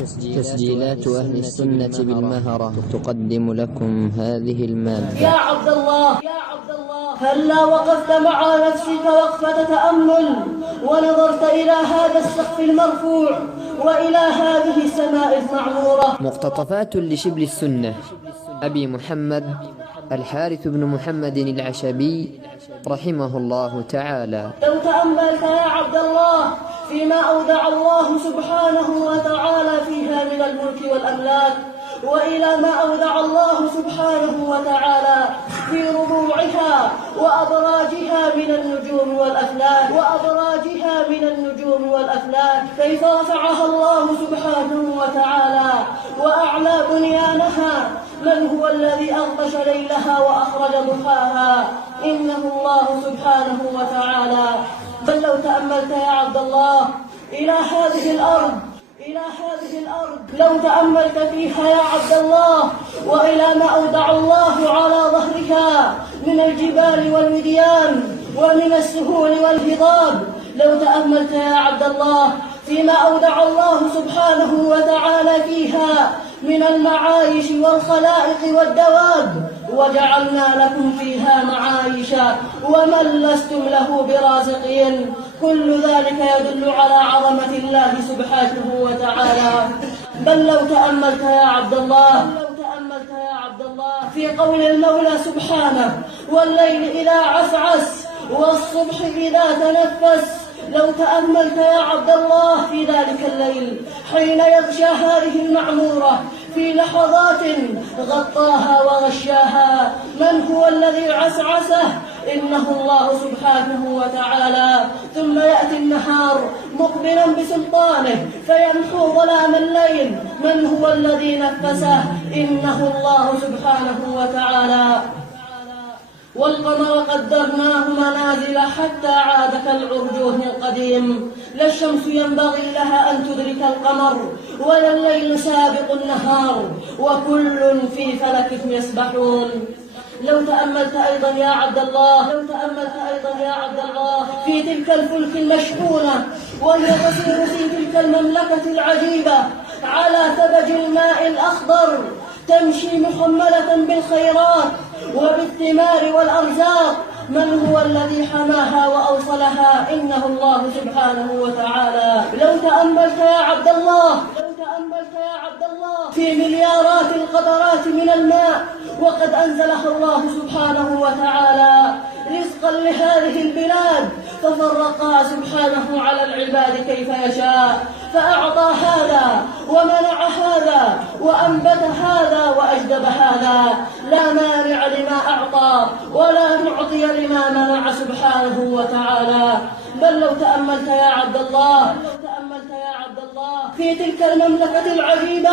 تسجيلات أهل السنة بالمهرة تقدم لكم هذه المادة. يا عبد الله هلا وقفت مع نفسك وقفة تأمل ونظرت إلى هذا السقف المرفوع وإلى هذه السماء المعمورة. مقتطفات لشبل السنة أبي محمد الحارث بن محمد العشبي رحمه الله تعالى. لو تأملت يا عبد الله فيما أودع الله سبحانه وتعالى فيها من الملك والأملاك، وإلى ما أودع الله سبحانه وتعالى في ربوعها وأبراجها من النجوم والأفلاك كيف رفعها الله سبحانه وتعالى وأعلى بنيانها. من هو الذي أغطش ليلها وأخرج ضحاها؟ إنه الله سبحانه وتعالى. بل لو تأملت يا عبد الله إلى هذه الأرض لو تأملت فيها يا عبد الله وإلى ما أودع الله على ظهرها من الجبال والوديان ومن السهول والهضاب، لو تأملت يا عبد الله فيما أودع الله سبحانه وتعالى فيها من المعايش والخلائق والدواب، وجعلنا لكم فيها معايش ومن لستم له برازقين، كل ذلك يدل على عظمة الله سبحانه وتعالى. بل لو تأملت يا عبد الله في قول المولى سبحانه والليل إذا عسعس والصبح إذا تنفس، لو تأملت يا عبد الله في ذلك الليل حين يغشى هذه المعمورة في لحظات غطاها وغشاها، من هو الذي عسعسه؟ إنه الله سبحانه وتعالى. ثم يأتي النهار مقبلا بسلطانه فيمحو ظلام الليل، من هو الذي نفسه؟ إنه الله سبحانه وتعالى. والقمر قدرناه منازل حتى عاد كالعرجون القديم، لا الشمس ينبغي لها أن تدرك القمر ولا الليل سابق النهار، وكل في فلك يسبحون. لو تأملت أيضا يا عبد الله في تلك الفلك المشحونة وهي تسير في تلك المملكة العجيبة على ثبج الماء الأخضر، تمشي محملة بالخيرات وبالثمار والأرزاق، من هو الذي حماها وأوصلها؟ إنه الله سبحانه وتعالى. لو تأملت يا عبد الله في مليارات القطرات من الماء وقد أنزلها الله سبحانه وتعالى رزقا لهذه البلاد، ففرقها سبحانه على العباد كيف يشاء، فأعطى هذا ومنع هذا وأنبت هذا وأجدب هذا، لا مانع لما أعطى ولا معطي لما منع سبحانه وتعالى. بل لو تأملت يا عبد الله في تلك المملكة العجيبة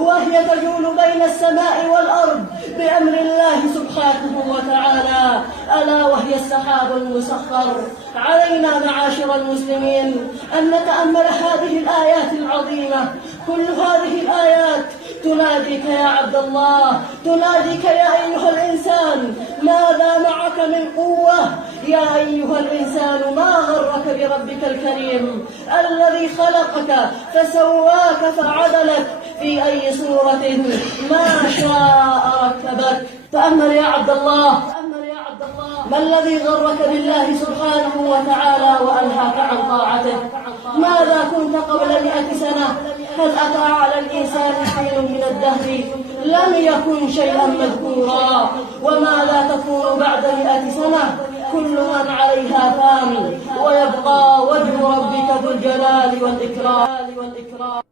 وهي تجول بين السماء والأرض بأمر الله سبحانه وتعالى، ألا وهي السحاب المسخر، علينا معاشر المسلمين أن نتأمل هذه الآيات العظيمة. كل هذه الآيات تناديك يا عبد الله، تناديك يا أيها الإنسان، ماذا معك من قوة؟ يا أيها الإنسان ما غرك بربك الكريم الذي خلقك فسواك فعدلك في أي صورة ما شاء ركبك. تأمل يا عبد الله، ما الذي غرك بالله سبحانه وتعالى وألهاك عن طاعته؟ ماذا كنت قبل 100 سنة؟ هل أتى على الإنسان حين من الدهر لم يكن شيئا مذكورا؟ وماذا تكون بعد 100 سنة؟ كل من عليها فان ويبقى وجه ربك ذو الجلال والإكرام.